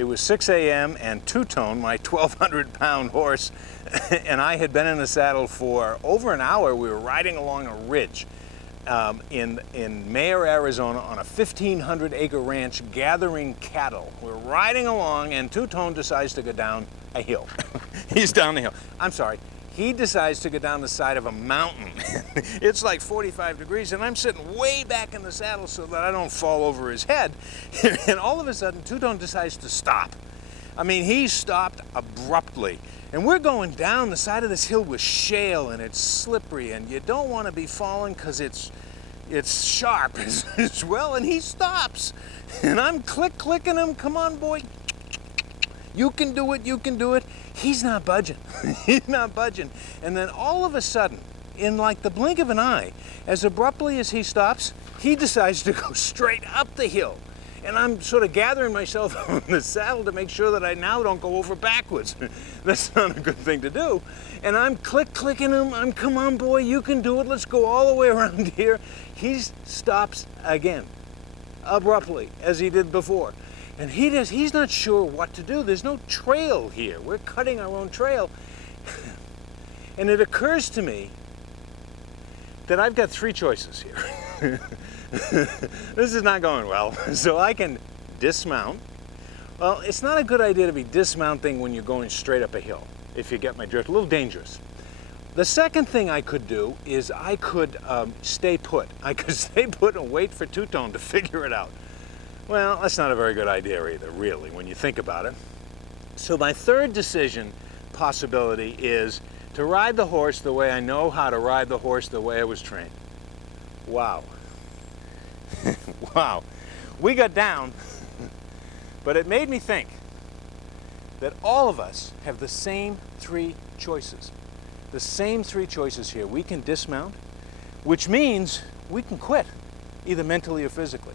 It was 6 a.m. and Two-Tone, my 1,200-pound horse, and I had been in the saddle for over an hour. We were riding along a ridge in Mayer, Arizona, on a 1,500-acre ranch gathering cattle. We're riding along, and Two-Tone decides to go down a hill. He's down the hill. I'm sorry. He decides to go down the side of a mountain. It's like 45 degrees, and I'm sitting way back in the saddle so that I don't fall over his head. And all of a sudden, Two-Tone decides to stop. I mean, he stopped abruptly. And we're going down the side of this hill with shale, and it's slippery, and you don't want to be falling because it's sharp as well, and he stops. And I'm clicking him, come on, boy. You can do it, you can do it. He's not budging. He's not budging. And then all of a sudden, in like the blink of an eye, as abruptly as he stops, he decides to go straight up the hill. And I'm sort of gathering myself on the saddle to make sure that I now don't go over backwards. That's not a good thing to do. And I'm clicking him. I'm, come on, boy, you can do it. Let's go all the way around here. He stops again, abruptly, as he did before. And he's not sure what to do. There's no trail here. We're cutting our own trail. And it occurs to me that I've got three choices here. This is not going well. So I can dismount. Well, it's not a good idea to be dismounting when you're going straight up a hill, if you get my drift. A little dangerous. The second thing I could do is I could stay put. I could stay put and wait for Two-Tone to figure it out. Well, that's not a very good idea either, really, when you think about it. So my third decision possibility is to ride the horse the way I know how to ride the horse the way I was trained. Wow. Wow. We got down, but it made me think that all of us have the same three choices. The same three choices here. We can dismount, which means we can quit, either mentally or physically.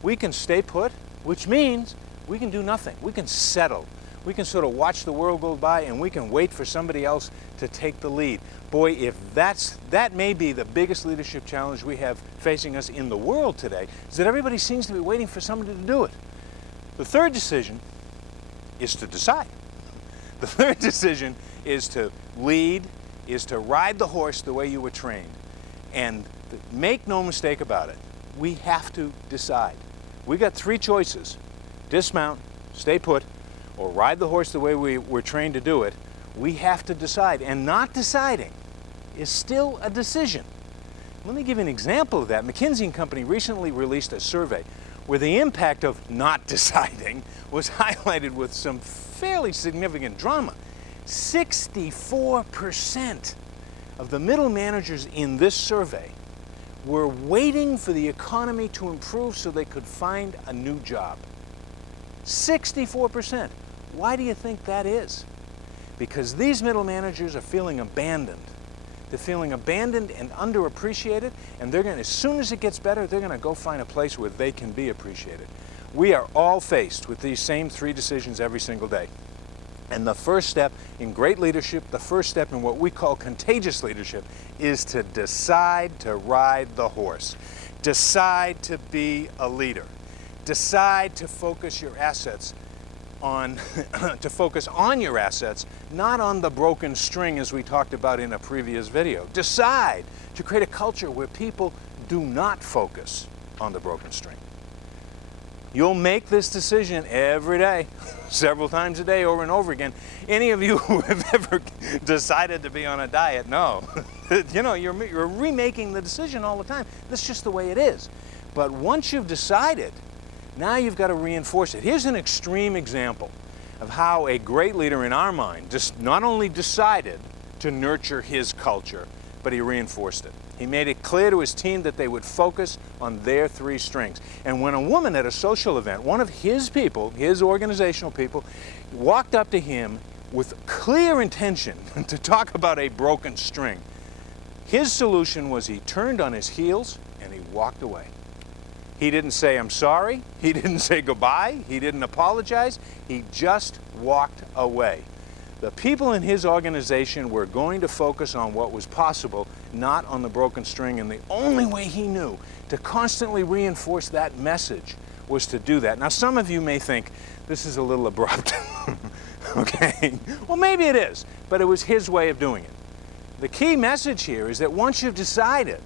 We can stay put, which means we can do nothing. We can settle. We can sort of watch the world go by, and we can wait for somebody else to take the lead. Boy, if that may be the biggest leadership challenge we have facing us in the world today, is that everybody seems to be waiting for somebody to do it. The third decision is to decide. The third decision is to lead, is to ride the horse the way you were trained. And make no mistake about it, we have to decide. We got three choices: dismount, stay put, or ride the horse the way we were trained to do it. We have to decide, and not deciding is still a decision. Let me give you an example of that. McKinsey & Company recently released a survey where the impact of not deciding was highlighted with some fairly significant drama. 64% of the middle managers in this survey were waiting for the economy to improve so they could find a new job. 64%. Why do you think that is? Because these middle managers are feeling abandoned. They're feeling abandoned and underappreciated, and they're going, as soon as it gets better, they're going to go find a place where they can be appreciated. We are all faced with these same three decisions every single day. And the first step in great leadership, the first step in what we call contagious leadership, is to decide to ride the horse. Decide to be a leader. Decide to focus your assets on, your assets, not on the broken string as we talked about in a previous video. Decide to create a culture where people do not focus on the broken string. You'll make this decision every day, several times a day, over and over again. Any of you who have ever decided to be on a diet know, you know, you're remaking the decision all the time. That's just the way it is. But once you've decided, now you've got to reinforce it. Here's an extreme example of how a great leader in our mind just not only decided to nurture his culture, but he reinforced it. He made it clear to his team that they would focus on their three strings. And when a woman at a social event, one of his people, his organizational people, walked up to him with clear intention to talk about a broken string, his solution was he turned on his heels and he walked away. He didn't say, "I'm sorry." He didn't say goodbye. He didn't apologize. He just walked away. The people in his organization were going to focus on what was possible, not on the broken string, and the only way he knew to constantly reinforce that message was to do that. Now, some of you may think this is a little abrupt. Okay, well, maybe it is, but it was his way of doing it. The key message here is that once you've decided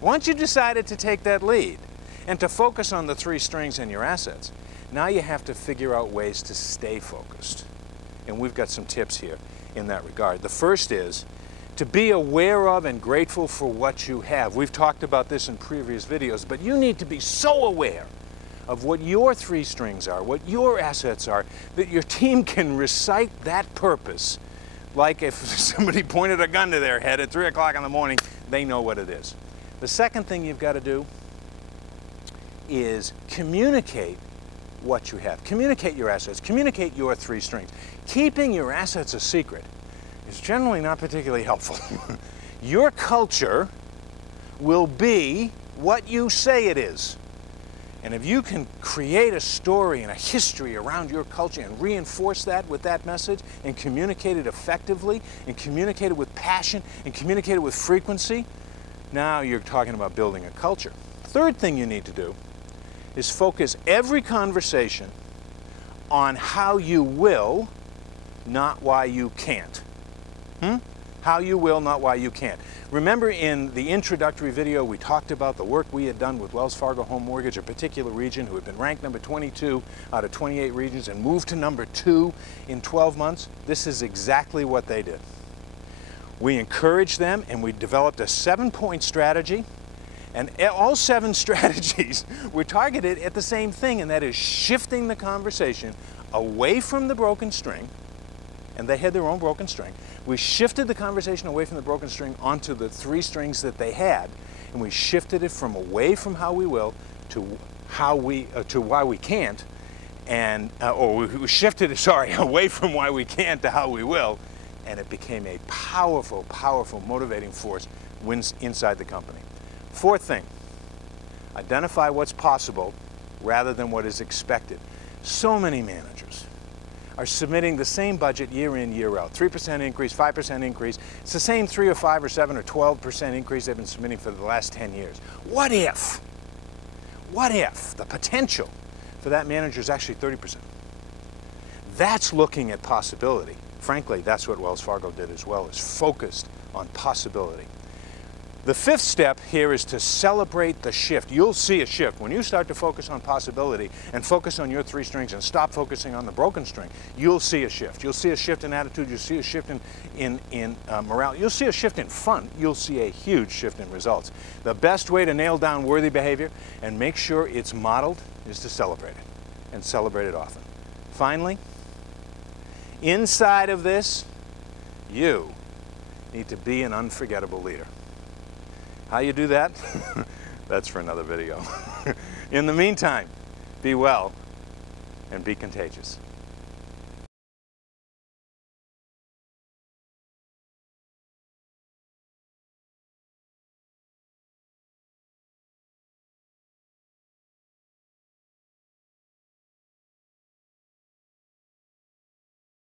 to take that lead and to focus on the three strings in your assets, now you have to figure out ways to stay focused. And we've got some tips here in that regard. The first is to be aware of and grateful for what you have. We've talked about this in previous videos, but you need to be so aware of what your three strings are, what your assets are, that your team can recite that purpose like if somebody pointed a gun to their head at 3 o'clock in the morning, they know what it is. The second thing you've got to do is communicate what you have. Communicate your assets. Communicate your three strings. Keeping your assets a secret is generally not particularly helpful. Your culture will be what you say it is. And if you can create a story and a history around your culture and reinforce that with that message and communicate it effectively and communicate it with passion and communicate it with frequency, now you're talking about building a culture. Third thing you need to do is focus every conversation on how you will, not why you can't. How you will, not why you can't. Remember in the introductory video we talked about the work we had done with Wells Fargo Home Mortgage, a particular region who had been ranked number 22 out of 28 regions and moved to number 2 in 12 months? This is exactly what they did. We encouraged them and we developed a 7-point strategy, and all 7 strategies were targeted at the same thing, and that is shifting the conversation away from the broken string, and they had their own broken string. We shifted the conversation away from the broken string onto the 3 strings that they had, and we shifted it from away from how we will to how we to why we can't, and we shifted it, away from why we can't to how we will, and it became a powerful, powerful motivating force inside the company. Fourth thing, identify what's possible rather than what is expected. So many managers are submitting the same budget year in, year out. 3% increase, 5% increase. It's the same 3 or 5 or 7 or 12% increase they've been submitting for the last 10 years. What if the potential for that manager is actually 30%? That's looking at possibility. Frankly, that's what Wells Fargo did as well, is focused on possibility. The 5th step here is to celebrate the shift. You'll see a shift. When you start to focus on possibility and focus on your 3 strings and stop focusing on the broken string, you'll see a shift. You'll see a shift in attitude. You'll see a shift in morale. You'll see a shift in fun. You'll see a huge shift in results. The best way to nail down worthy behavior and make sure it's modeled is to celebrate it, and celebrate it often. Finally, inside of this, you need to be an unforgettable leader. How you do that? That's for another video. In the meantime, be well and be contagious.